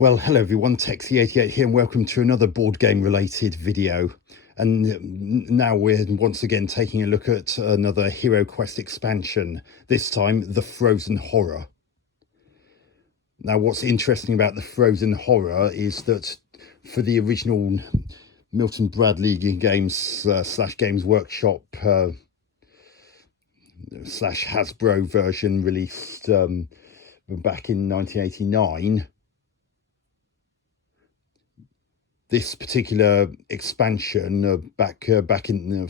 Well, hello everyone, Texie88 here and welcome to another board game related video. And now we're once again taking a look at another HeroQuest expansion, this time the Frozen Horror. Now what's interesting about the Frozen Horror is that for the original Milton Bradley Games slash Games Workshop slash Hasbro version released back in 1989, this particular expansion back in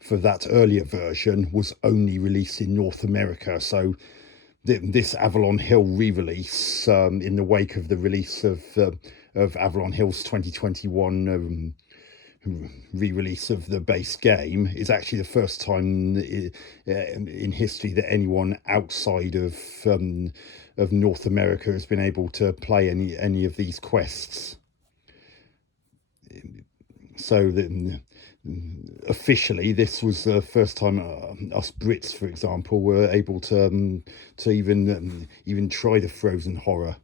for that earlier version was only released in North America. So this Avalon Hill re-release, in the wake of the release of Avalon Hill's 2021 re-release of the base game, is actually the first time in history that anyone outside of North America has been able to play any of these quests. So officially, this was the first time us Brits, for example, were able to even try the Frozen Horror.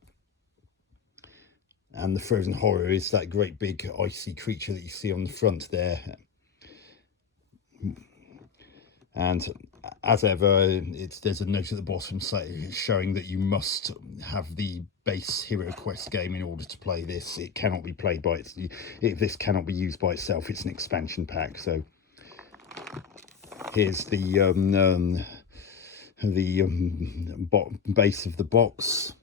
And the Frozen Horror is that great big icy creature that you see on the front there. And as ever, there's a note at the bottom showing that you must have the base HeroQuest game in order to play this. It cannot be played by this cannot be used by itself. It's an expansion pack. So here's the base of the box.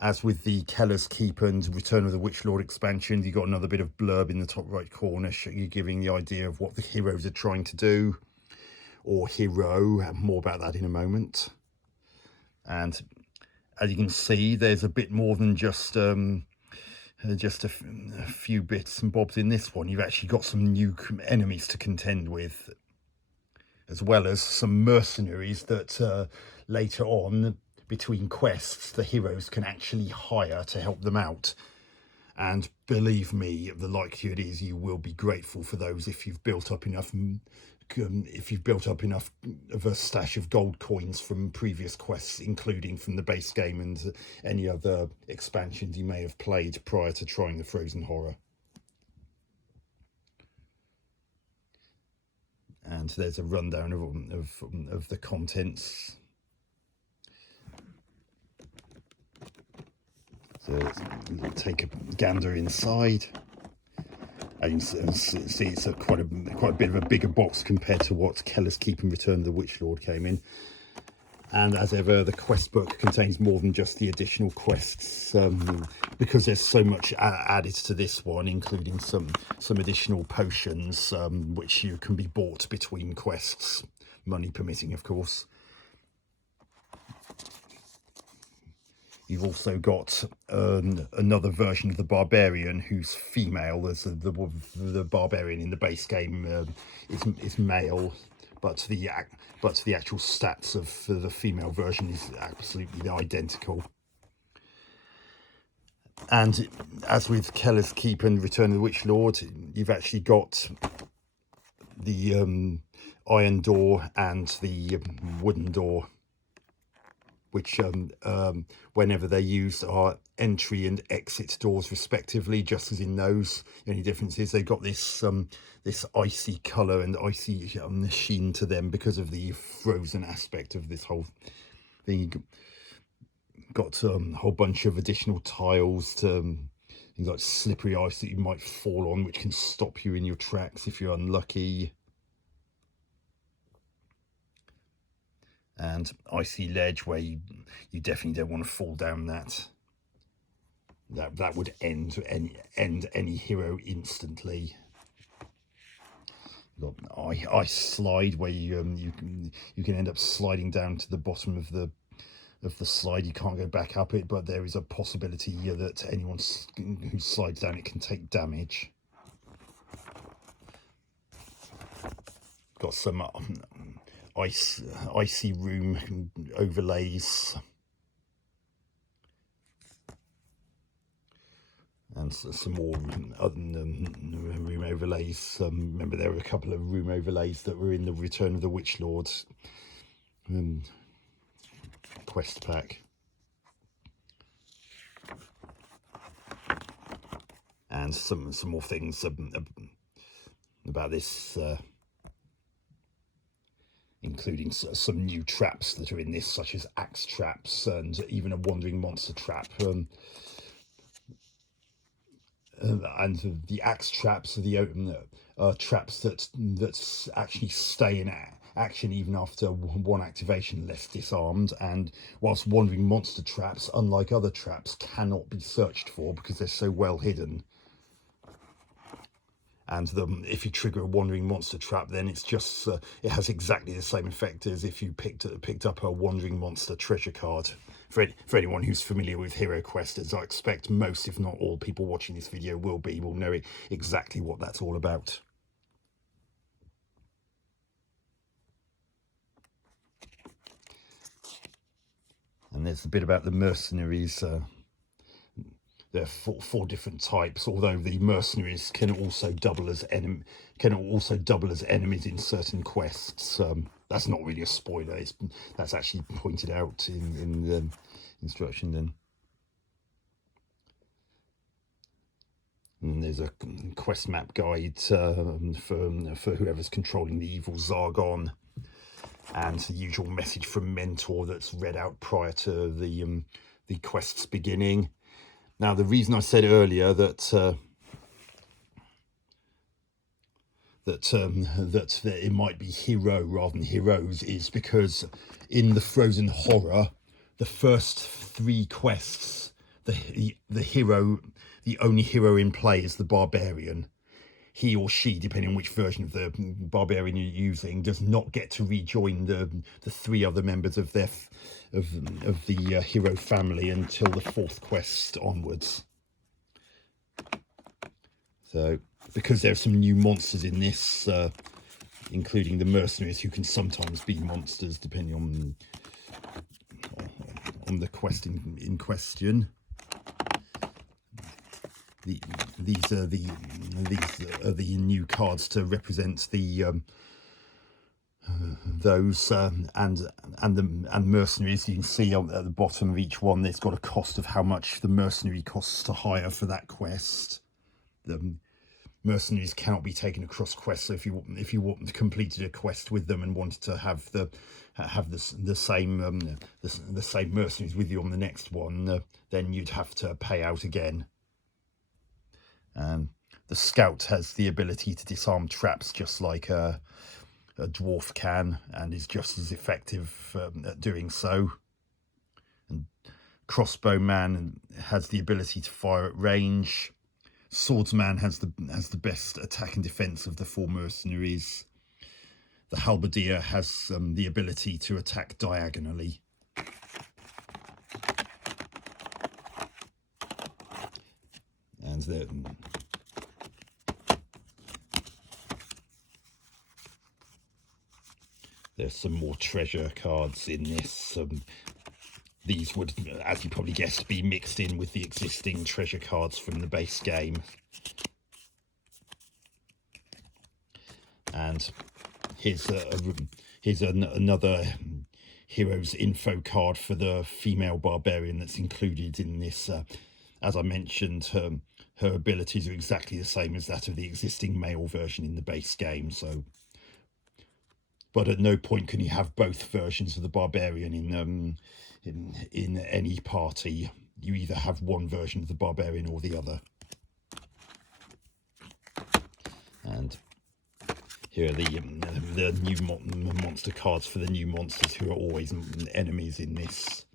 As with the Keller's Keep and Return of the Witch Lord expansions, you've got another bit of blurb in the top right corner giving the idea of what the heroes are trying to do. Or hero, more about that in a moment. And as you can see, there's a bit more than just a few bits and bobs in this one. You've actually got some new enemies to contend with, as well as some mercenaries that later on, between quests, the heroes can actually hire to help them out. And believe me, the likelihood is you will be grateful for those if you've built up enough of a stash of gold coins from previous quests, including from the base game and any other expansions you may have played prior to trying the Frozen Horror. And there's a rundown of the contents. So let's take a gander inside. And you can see it's quite a bit of a bigger box compared to what Keller's Keep and Return of the Witch Lord came in. And as ever, the quest book contains more than just the additional quests, because there's so much added to this one, including some additional potions, which you can be bought between quests, money permitting, of course. You've also got another version of the Barbarian who's female. There's the Barbarian in the base game is male, but the actual stats of the female version is absolutely identical. And as with Keller's Keep and Return of the Witch Lord, you've actually got the iron door and the wooden door, which whenever they're used are entry and exit doors respectively, just as in those. The only difference is they've got this this icy colour and icy sheen to them because of the frozen aspect of this whole thing. You've got a whole bunch of additional tiles to things like slippery ice that you might fall on, which can stop you in your tracks if you're unlucky. And icy ledge where you definitely don't want to fall down that would end any hero instantly. You've got ice slide where you can end up sliding down to the bottom of the slide. You can't go back up it, but there is a possibility here that anyone who slides down it can take damage. Got some icy room overlays and some more other room overlays. Remember, there were a couple of room overlays that were in the Return of the Witch Lord quest pack. and some more things about this, including some new traps that are in this, such as axe traps and even a wandering monster trap. And the axe traps are the traps that actually stay in action even after one activation left disarmed, and whilst wandering monster traps, unlike other traps, cannot be searched for because they're so well hidden. And if you trigger a wandering monster trap, then it's just it has exactly the same effect as if you picked up a wandering monster treasure card. For anyone who's familiar with HeroQuest, as I expect most, if not all, people watching this video will know exactly what that's all about. And there's a bit about the mercenaries. There are four different types, although the mercenaries can also double as enemies in certain quests. That's not really a spoiler. That's actually pointed out in the instruction then. And there's a quest map guide for whoever's controlling the evil Zargon, and the usual message from Mentor that's read out prior to the quest's beginning. Now, the reason I said earlier that it might be hero rather than heroes is because in the Frozen Horror, the first 3 quests, the only hero in play is the barbarian. He or she, depending on which version of the barbarian you're using, does not get to rejoin the 3 other members of the hero family until the 4th quest onwards. So, because there are some new monsters in this, including the mercenaries, who can sometimes be monsters depending on the quest in question. These are the new cards to represent those and mercenaries. You can see at the bottom of each one, there's got a cost of how much the mercenary costs to hire for that quest. The mercenaries cannot be taken across quests. So if you completed a quest with them and wanted to have the same mercenaries with you on the next one, then you'd have to pay out again. The scout has the ability to disarm traps just like a dwarf can, and is just as effective at doing so. And crossbowman has the ability to fire at range. Swordsman has the best attack and defense of the 4 mercenaries. The halberdier has the ability to attack diagonally. And there's some more treasure cards in this. These would, as you probably guessed, be mixed in with the existing treasure cards from the base game. And here's another hero's info card for the female barbarian that's included in this. As I mentioned, her abilities are exactly the same as that of the existing male version in the base game. So, but at no point can you have both versions of the barbarian in any party. You either have one version of the barbarian or the other. And here are the new monster cards for the new monsters who are always enemies in this.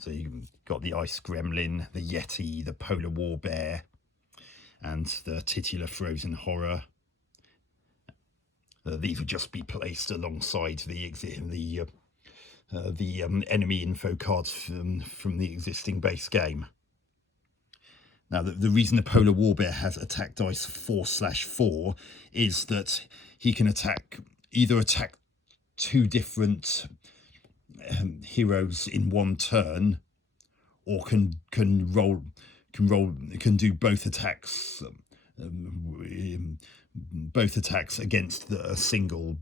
So you've got the ice gremlin, the yeti, the polar war bear, and the titular frozen horror. These would just be placed alongside the enemy info cards from the existing base game. Now, the reason the polar warbear has attack dice 4/4 is that he can attack 2 different heroes in one turn, or can do both attacks. Both attacks against a single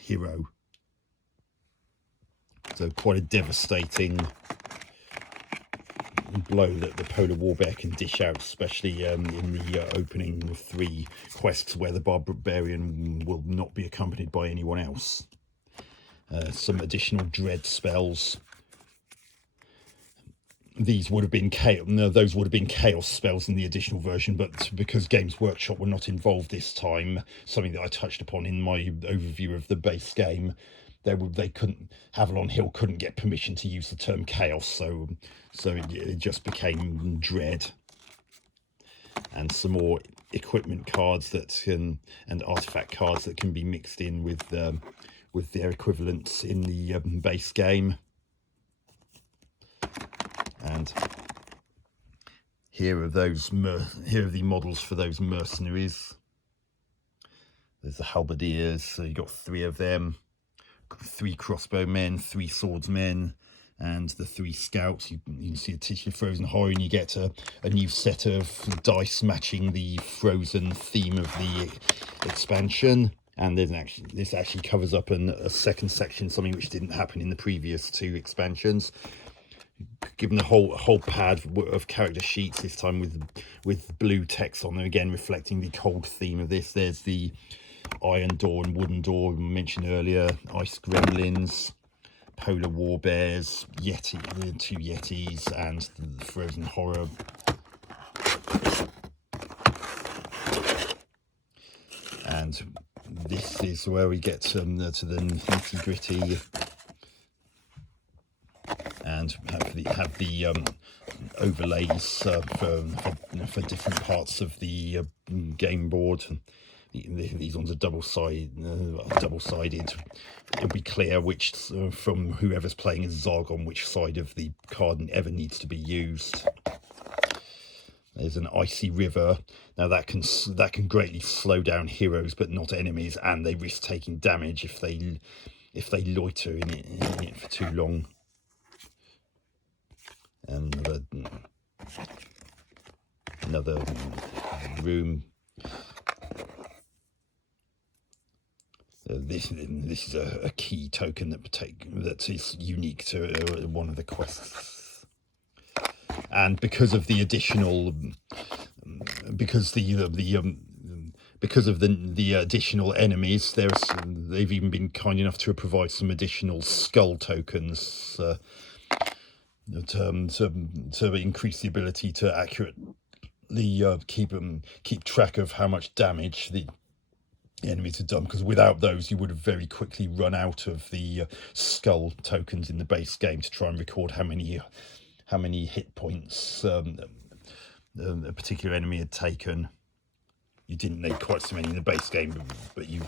hero. So quite a devastating blow that the polar warbear can dish out, especially in the opening 3 quests where the barbarian will not be accompanied by anyone else. Some additional dread spells. These would have been chaos. No, those would have been chaos spells in the additional version, but because Games Workshop were not involved this time, something that I touched upon in my overview of the base game, they couldn't, Avalon Hill couldn't get permission to use the term chaos, so it just became dread. And some more equipment cards that can, and artifact cards that can be mixed in with their equivalents in the base game. And here are the models for those mercenaries. There's the halberdiers, so you got 3 of them, 3 crossbowmen, 3 swordsmen, and the 3 scouts. You can see a tissue frozen horror, and you get a new set of dice matching the frozen theme of the expansion. And this actually covers up a second section, something which didn't happen in the previous 2 expansions. Given the whole pad of character sheets, this time with blue text on them, again reflecting the cold theme of this. There's the iron door and wooden door mentioned earlier, ice gremlins, polar warbears, the 2 yetis, and the frozen horror. And this is where we get to the nitty gritty. And have the overlays for different parts of the game board. These ones are double-sided. It'll be clear which, from whoever's playing as Zargon, which side of the card ever needs to be used. There's an icy river. Now that can greatly slow down heroes, but not enemies, and they risk taking damage if they loiter in it for too long. And another room. This is a key token that is unique to one of the quests, and because of the additional, because of the additional enemies, they've even been kind enough to provide some additional skull tokens. To increase the ability to accurately keep track of how much damage the enemies have done, because without those you would have very quickly run out of the skull tokens in the base game to try and record how many hit points a particular enemy had taken. You didn't need quite so many in the base game, but you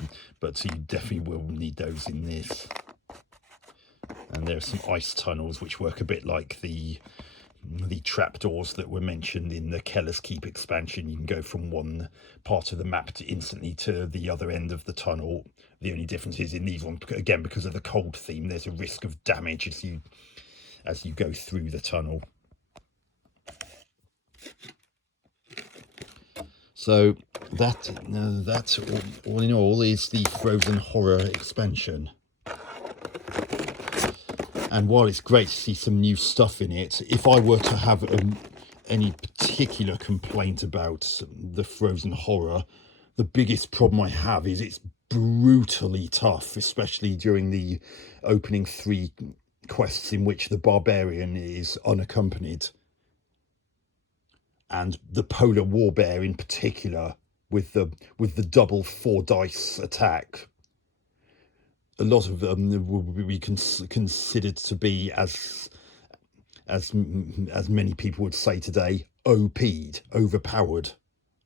definitely will need those in this. And there are some ice tunnels which work a bit like the trapdoors that were mentioned in the Keller's Keep expansion. You can go from one part of the map instantly to the other end of the tunnel. The only difference is in these ones, again, because of the cold theme, there's a risk of damage as you go through the tunnel. So that all in all is the Frozen Horror expansion. And while it's great to see some new stuff in it, if I were to have any particular complaint about the Frozen Horror, the biggest problem I have is it's brutally tough, especially during the opening 3 quests in which the barbarian is unaccompanied. And the polar warbear in particular, with the double 4 dice attack. A lot of them will be considered to be, as many people would say today, OP'd, overpowered,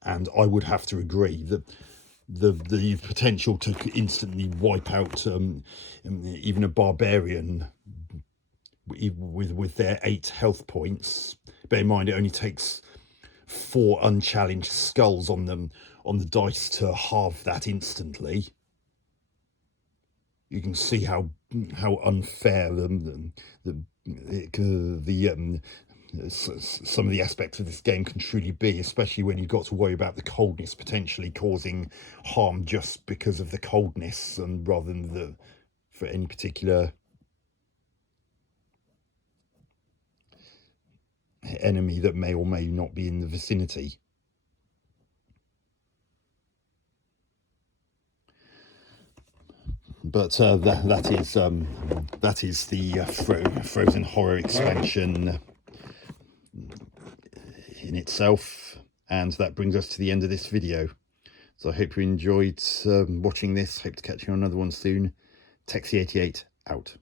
and I would have to agree that the potential to instantly wipe out even a barbarian with their 8 health points. Bear in mind, it only takes 4 unchallenged skulls on the dice to halve that instantly. You can see how unfair some of the aspects of this game can truly be, especially when you've got to worry about the coldness potentially causing harm just because of the coldness, and rather than for any particular enemy that may or may not be in the vicinity. But that is the Frozen Horror expansion in itself, and that brings us to the end of this video. So I hope you enjoyed watching this. Hope to catch you on another one soon. Texie88 out.